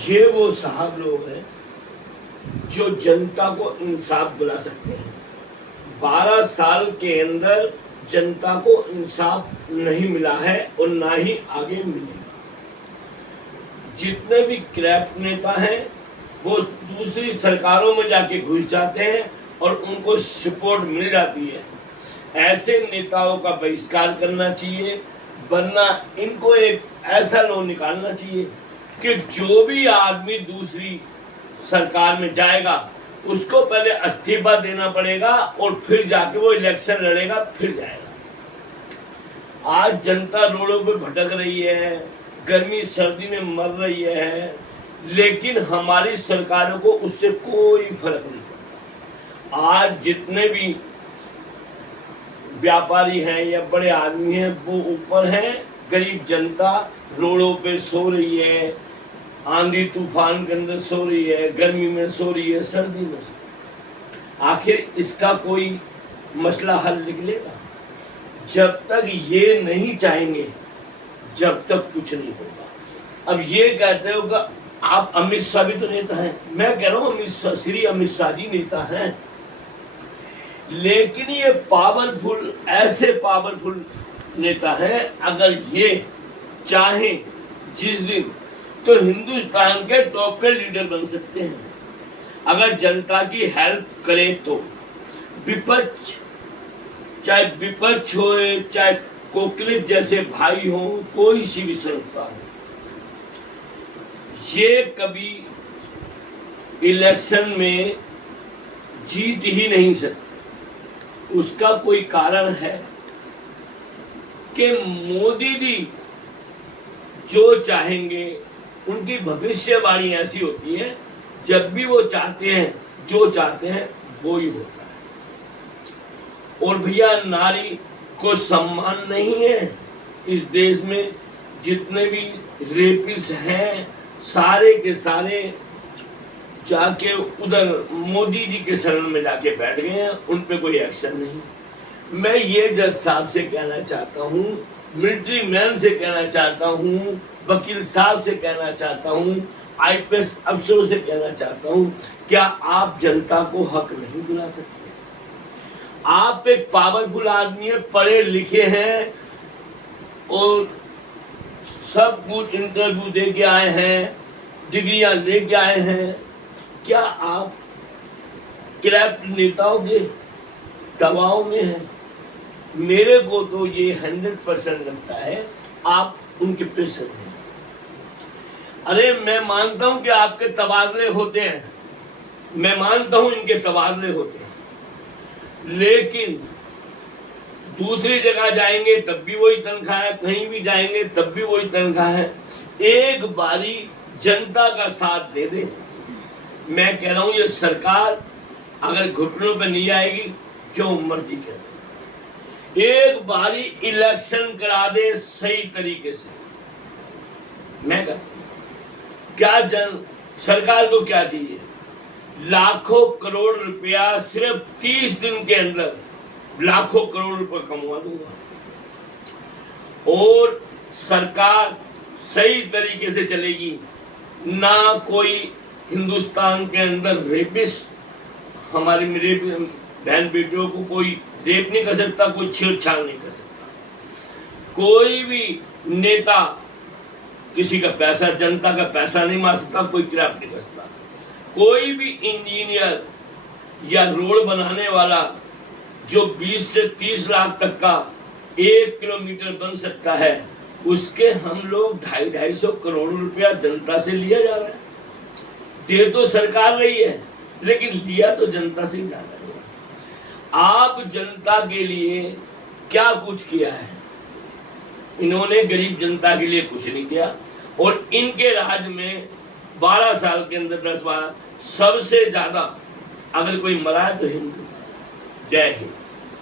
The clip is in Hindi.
ये वो साहब लोग हैं जो जनता को इंसाफ दिला सकते हैं। 12 साल के अंदर जनता को इंसाफ नहीं मिला है और ना ही आगे मिलेगा। जितने भी करप्ट नेता हैं वो दूसरी सरकारों में जाके घुस जाते हैं और उनको सपोर्ट मिल जाती है। ऐसे नेताओं का बहिष्कार करना चाहिए, वरना इनको एक ऐसा लॉ निकालना चाहिए कि जो भी आदमी दूसरी सरकार में जाएगा उसको पहले इस्तीफा देना पड़ेगा और फिर जाके वो इलेक्शन लड़ेगा, फिर जाएगा। आज जनता रोडों पे भटक रही है, गर्मी सर्दी में मर रही है, लेकिन हमारी सरकारों को उससे कोई फर्क नहीं पड़ता। आज जितने भी व्यापारी हैं या बड़े आदमी हैं वो ऊपर हैं, गरीब जनता रोडों पे सो रही है, आंधी तूफान के अंदर सो रही है, गर्मी में सो रही है, सर्दी में सो रही है। आखिर इसका कोई मसला हल निकलेगा? जब तक ये नहीं चाहेंगे जब तक कुछ नहीं होगा। अब ये कहते हो कि आप अमित शाह भी तो नेता हैं, मैं कह रहा हूँ श्री अमित शाह जी नेता हैं, लेकिन ये पावरफुल, ऐसे पावरफुल नेता हैं, अगर ये चाहें जिस दिन तो हिंदुस्तान के टॉप के लीडर बन सकते हैं। अगर जनता की हेल्प करे तो विपक्ष, चाहे विपक्ष हो चाहे कोकलेट जैसे भाई हो, कोई सी भी संस्था हो, ये कभी इलेक्शन में जीत ही नहीं सकते। उसका कोई कारण है कि मोदी जी जो चाहेंगे, उनकी भविष्यवाणी ऐसी होती है, जब भी वो चाहते हैं, जो चाहते हैं वो ही होता है। और भैया नारी को सम्मान नहीं है इस देश में। जितने भी रेपिस्ट हैं सारे के सारे जाके उधर मोदी जी के शरण में जाके बैठ गए हैं, उन पे कोई एक्शन नहीं। मैं ये जज साहब से कहना चाहता हूँ, मिलिट्री मैन से कहना चाहता हूँ, वकील साहब से कहना चाहता हूँ, आईपीएस अफसरों से कहना चाहता हूँ, क्या आप जनता को हक नहीं दिला सकते? आप एक पावरफुल आदमी है, पढ़े लिखे हैं और सब कुछ इंटरव्यू दे के आए हैं, डिग्रियां लेके आए हैं, क्या आप करप्ट नेताओं के दबाव में हैं? मेरे को तो ये 100% लगता है आप उनके प्रेशर हैं। अरे मैं मानता हूं कि आपके तबादले होते हैं, मैं मानता हूं इनके तबादले होते हैं, लेकिन दूसरी जगह जाएंगे तब भी वही तनख्वाह है, कहीं भी जाएंगे तब भी वही तनख्वाह है। एक बारी जनता का साथ दे दे। मैं कह रहा हूं ये सरकार अगर घुटनों पर नहीं आएगी, जो मर्जी करे, एक बारी इलेक्शन करा दे सही तरीके से। मैं कहता हूं क्या सरकार को क्या चाहिए? लाखों करोड़ रुपया सिर्फ 30 दिन के अंदर लाखों करोड़ रुपए कमवा दूंगा, और सरकार सही तरीके से चलेगी। ना कोई हिंदुस्तान के अंदर रेपिस्ट, हमारी मेरे बहन बेटियों को कोई रेप नहीं कर सकता, कोई छेड़छाड़ नहीं कर सकता। कोई भी नेता किसी का पैसा, जनता का पैसा नहीं मार सकता, कोई करप्ट नहीं कर सकता। कोई भी इंजीनियर या रोड बनाने वाला जो 20 से 30 लाख तक का 1 किलोमीटर बन सकता है, उसके हम लोग 250 करोड़ रुपया जनता से लिया जा रहा है। दे तो सरकार रही है, लेकिन लिया तो जनता से ही जा रहा है। आप जनता के लिए क्या कुछ किया है? इन्होंने गरीब जनता के लिए कुछ नहीं किया, और इनके राज में 12 साल के अंदर 10-12 सबसे ज्यादा अगर कोई मरा है तो हिंदू। जय हिंद।